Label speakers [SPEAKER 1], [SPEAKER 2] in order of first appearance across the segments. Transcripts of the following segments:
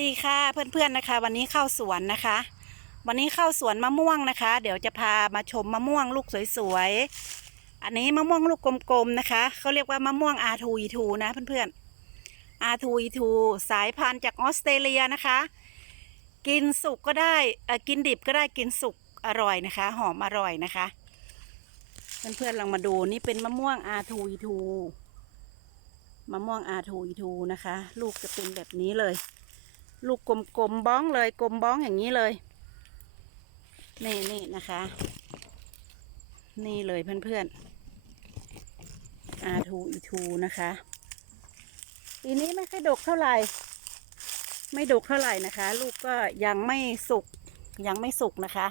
[SPEAKER 1] ดีค่ะเพื่อนๆนะคะ วันนี้เข้าสวนนะคะ วันนี้เข้าสวนมะม่วงนะคะ เดี๋ยวจะพามาชมมะม่วงลูกสวยๆอันนี้มะม่วงลูกกลมๆนะคะเขาเรียกว่ามะม่วงอาทูอีทูนะเพื่อนๆอาทูอีทูสายพันธุ์จากออสเตรเลียนะคะ กินสุกก็ได้อ่อกินดิบก็ได้กินสุกอร่อยนะคะ หอมอร่อยนะคะ เพื่อนๆลองมาดูนี่เป็นมะม่วงอาทูอีทูมะม่วงอาทูอีทูนะคะ ลูกจะเป็นแบบนี้เลย ลูกกลมๆบ้องเลยกลมบ้องอย่างนี้เลย นี่นี่นะคะ นี่เลยเพื่อนๆอาทูอีทูนะคะ ปีนี้ไม่ค่อยดกเท่าไหร่ ไม่ดกเท่าไหร่นะคะ ลูกก็ยังไม่สุกยังไม่สุกนะคะ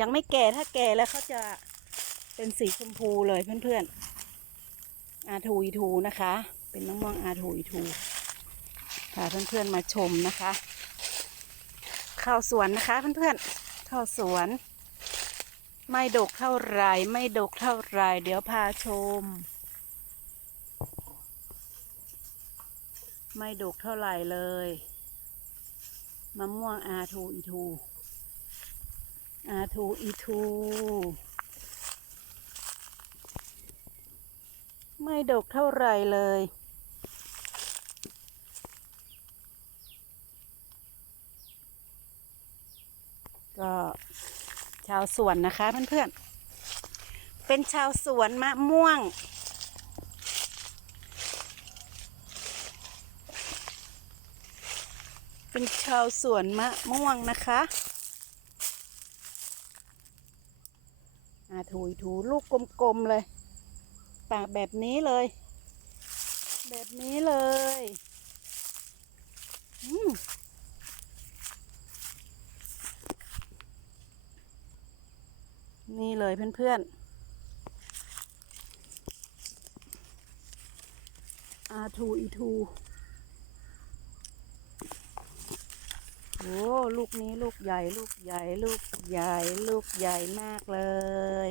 [SPEAKER 1] ยังไม่แก่ถ้าแก่แล้วเขาจะเป็นสีชมพูเลยเพื่อนๆอาทูอีทูนะคะ เป็นมะม่วงอาทูอีทู พาเพื่อนๆมาชมนะคะเข้าสวนนะคะเพื่อนๆเข้าสวน ไม่ดกเท่าไรไม่ดกเท่าไรเดี๋ยวพาชม ไม่ดกเท่าไรเลยมะม่วงอาทูอีทูอาทูอีทูไม่ดกเท่าไรเลย ก็ ชาวสวนนะคะเพื่อนๆ เป็นชาวสวนมะม่วง เป็นชาวสวนมะม่วงนะคะอาถูยถูลูกกลมๆเลย ปากแบบนี้เลย แบบนี้เลย อืม นี่เลยเพื่อนๆ R2 E2 โอ้ลูกนี้ลูกใหญ่ ลูกใหญ่ ลูกใหญ่ ลูกใหญ่มากเลย